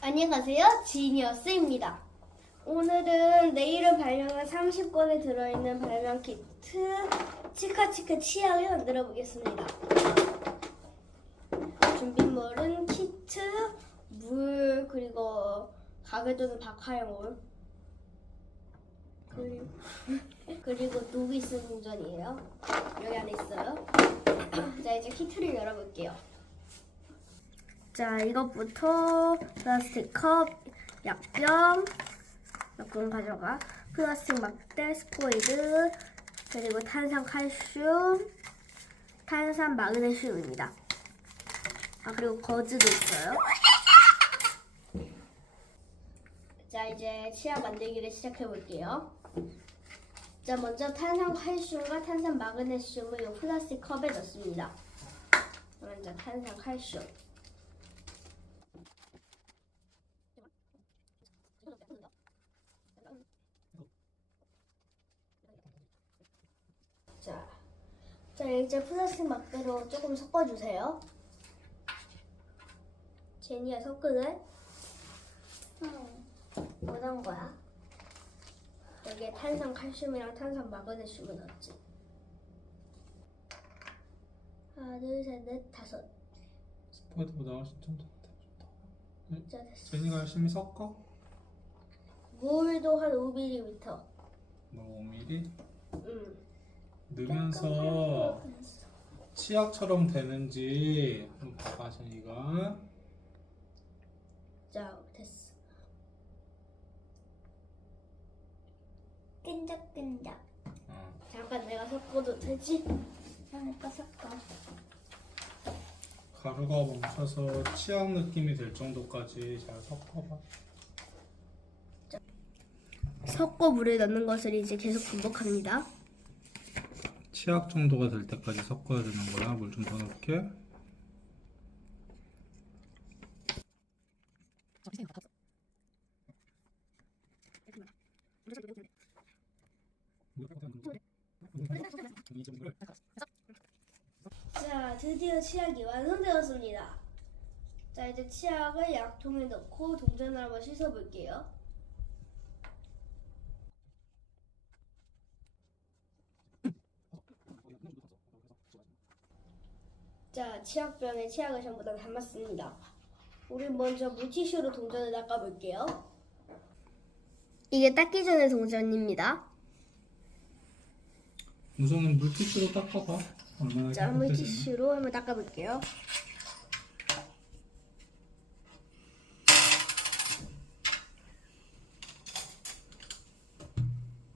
안녕하세요. 지니어스입니다. 오늘은 내일은 발명한 30권에 들어있는 발명 키트 치카치카 치약을 만들어 보겠습니다. 준비물은 키트, 물, 그리고 가게 또는 박하영물 그리고, 녹이 쓴 동전이에요. 여기 안에 있어요. 자 이제 키트를 열어볼게요. 자, 이것부터 플라스틱 컵, 약병, 약병 가져가, 플라스틱 막대, 스포이드, 그리고 탄산 칼슘, 탄산 마그네슘입니다. 아, 그리고 거즈도 있어요. 자, 이제 치약 만들기를 시작해 볼게요. 자, 먼저 탄산 칼슘과 탄산 마그네슘을 이 플라스틱 컵에 넣습니다. 먼저 탄산 칼슘. 자, 자 이제 플라스틱 막대로 조금 섞어주세요. 제니야 섞을래? 응. 뭐 넣은 거야? 여기에 탄산 칼슘이랑 탄산 마그네슘을 넣었지. 하나, 둘, 셋, 넷, 다섯. 스포이드보다 훨씬 좀 더. 좋다. 자, 됐어. 제니가 열심히 섞어. 물도 한 5ml. 뭐 5mm 음. 넣으면서 치약처럼 되는지 한번 봐봐 제니가. 자, 됐어. 끈적끈적. 어. 잠깐 내가 섞어도 되지? 잠깐 섞어. 가루가 멈춰서 치약 느낌이 될 정도까지 잘 섞어봐. 섞어 물을 넣는 것을 이제 계속 반복합니다. 치약 정도가 될 때까지 섞어야 되는 거야. 물 좀 더 넣을게. 자, 드디어 치약이 완성되었습니다. 자, 이제 치약을 약통에 넣고 동전을 한번 씻어볼게요. 자, 치약병에 치약을 전부 다 담았습니다. 우리 먼저 물티슈로 동전을 닦아볼게요. 이게 닦기 전의 동전입니다. 우선은 물티슈로 닦아봐. 얼마나 자, 깨끗해지나. 물티슈로 한번 닦아볼게요.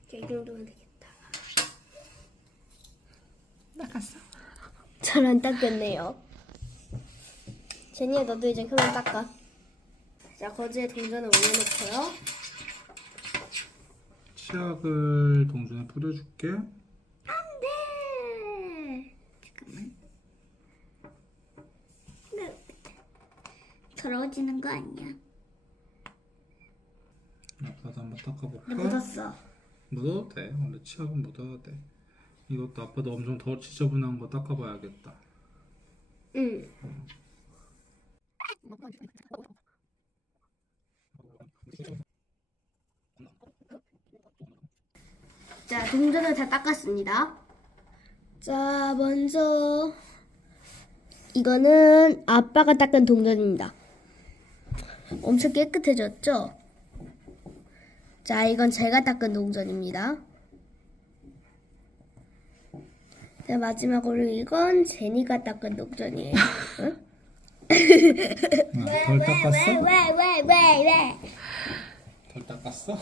자, 이 정도면 되겠다. 닦았어. 잘안 닦였네요. 제니야, 너도 이제 그만 닦아. 자, 거즈에 동전을 올려놓고요. 치약을 동전에 뿌려줄게. 네. 잠깐만. 더러워지는 거 아니야? 아빠도 한번 닦아볼까? 묻었어. 묻어도 돼. 원래 치약은 묻어도 돼. 이것도 아빠도 엄청 더 지저분한 거 닦아봐야겠다. 응. 자, 동전을 다 닦았습니다. 자, 먼저 이거는 아빠가 닦은 동전입니다. 엄청 깨끗해졌죠? 자, 이건 제가 닦은 동전입니다. 자, 마지막으로 이건 제니가 닦은 동전이에요. 응? 아, 덜 닦았어? 왜, 왜, 왜, 왜? 덜 닦았어?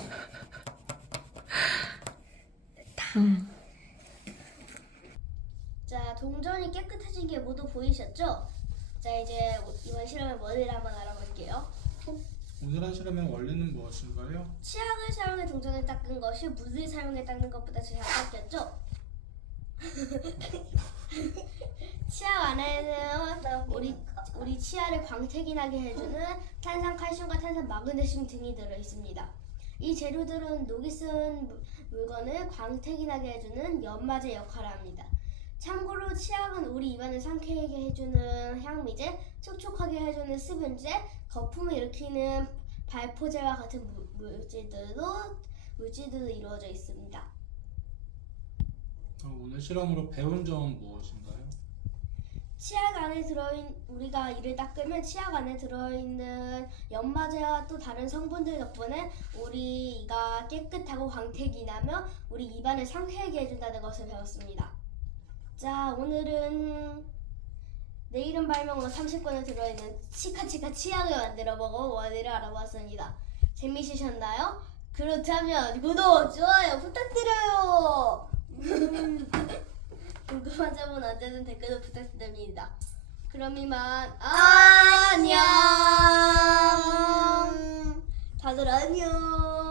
자, 동전이 깨끗해진 게 모두 보이셨죠? 자, 이제 이번 실험의 원리를 한번 알아볼게요. 오늘 한 실험의 원리는 무엇인가요? 치약을 사용해 동전을 닦은 것이 물을 사용해 닦는 것보다 잘 닦였죠? 치약 안에는 우리 우리 치아를 광택이 나게 해주는 탄산 칼슘과 탄산 마그네슘 등이 들어 있습니다. 이 재료들은 녹이 쓴 물- 물건을 광택이 나게 해주는 연마제 역할을 합니다. 참고로 치약은 우리 입안을 상쾌하게 해주는 향미제, 촉촉하게 해주는 수분제, 거품을 일으키는 발포제와 같은 물- 물질들로 물질들로 이루어져 있습니다. 어, 오늘 실험으로 배운 점은 무엇인가요? 치약 안에 들어있 우리가 이를 닦으면 치약 안에 들어있는 연마제와 또 다른 성분들 덕분에 우리가 깨끗하고 광택이 나며 우리 입안을 상쾌하게 해준다는 것을 배웠습니다. 자 오늘은 내 이름 발명으로 30권에 들어있는 치카치카 치약을 만들어 보고 원리를 알아봤습니다. 재미있으셨나요? 그렇다면 구독, 좋아요 부탁드려요. 궁금한 점은 언제든 댓글로 부탁드립니다. 그럼 이만 안녕. 다들 안녕.